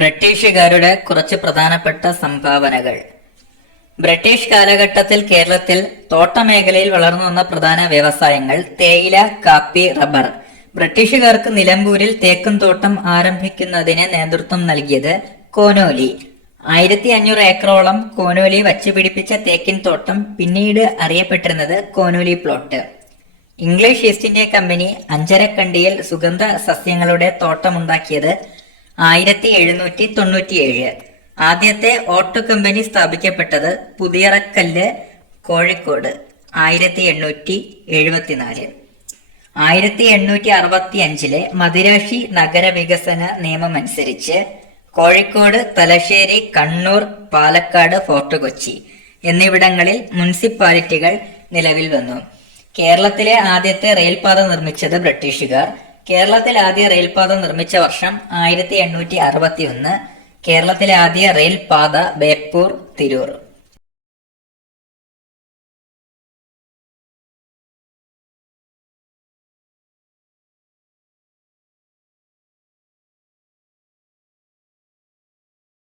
ബ്രിട്ടീഷുകാരുടെ കുറച്ച് പ്രധാനപ്പെട്ട സംഭാവനകൾ. ബ്രിട്ടീഷ് കാലഘട്ടത്തിൽ കേരളത്തിൽ തോട്ടമേഖലയിൽ വളർന്നു വന്ന പ്രധാന വ്യവസായങ്ങൾ തേയില, കാപ്പി, റബ്ബർ. ബ്രിട്ടീഷുകാർക്ക് നിലമ്പൂരിൽ തേക്കും തോട്ടം ആരംഭിക്കുന്നതിന് നേതൃത്വം നൽകിയത് കോനോലി. 1500 ഏക്കറോളം കോനോലി വച്ചുപിടിപ്പിച്ച തേക്കിൻ തോട്ടം പിന്നീട് അറിയപ്പെട്ടിരുന്നത് Conolly plot. English East India Company അഞ്ചരക്കണ്ടിയിൽ സുഗന്ധ സസ്യങ്ങളുടെ തോട്ടമുണ്ടാക്കിയത് 1797. ആദ്യത്തെ ഓട്ടു കമ്പനി സ്ഥാപിക്കപ്പെട്ടത് പുതിയറക്കല്ല്, കോഴിക്കോട് 1874. 1865 മദിരാശി നഗരവികസന നിയമമനുസരിച്ച് കോഴിക്കോട്, തലശ്ശേരി, കണ്ണൂർ, പാലക്കാട്, ഫോർട്ട് കൊച്ചി എന്നിവിടങ്ങളിൽ മുനിസിപ്പാലിറ്റികൾ നിലവിൽ വന്നു. കേരളത്തിലെ ആദ്യത്തെ റെയിൽപാത നിർമ്മിച്ചത് ബ്രിട്ടീഷുകാർ. കേരളത്തിൽ ആദ്യ റെയിൽപാത നിർമ്മിച്ച വർഷം 1861. കേരളത്തിലെ ആദ്യ റെയിൽപാത ബേപ്പൂർ, തിരൂർ.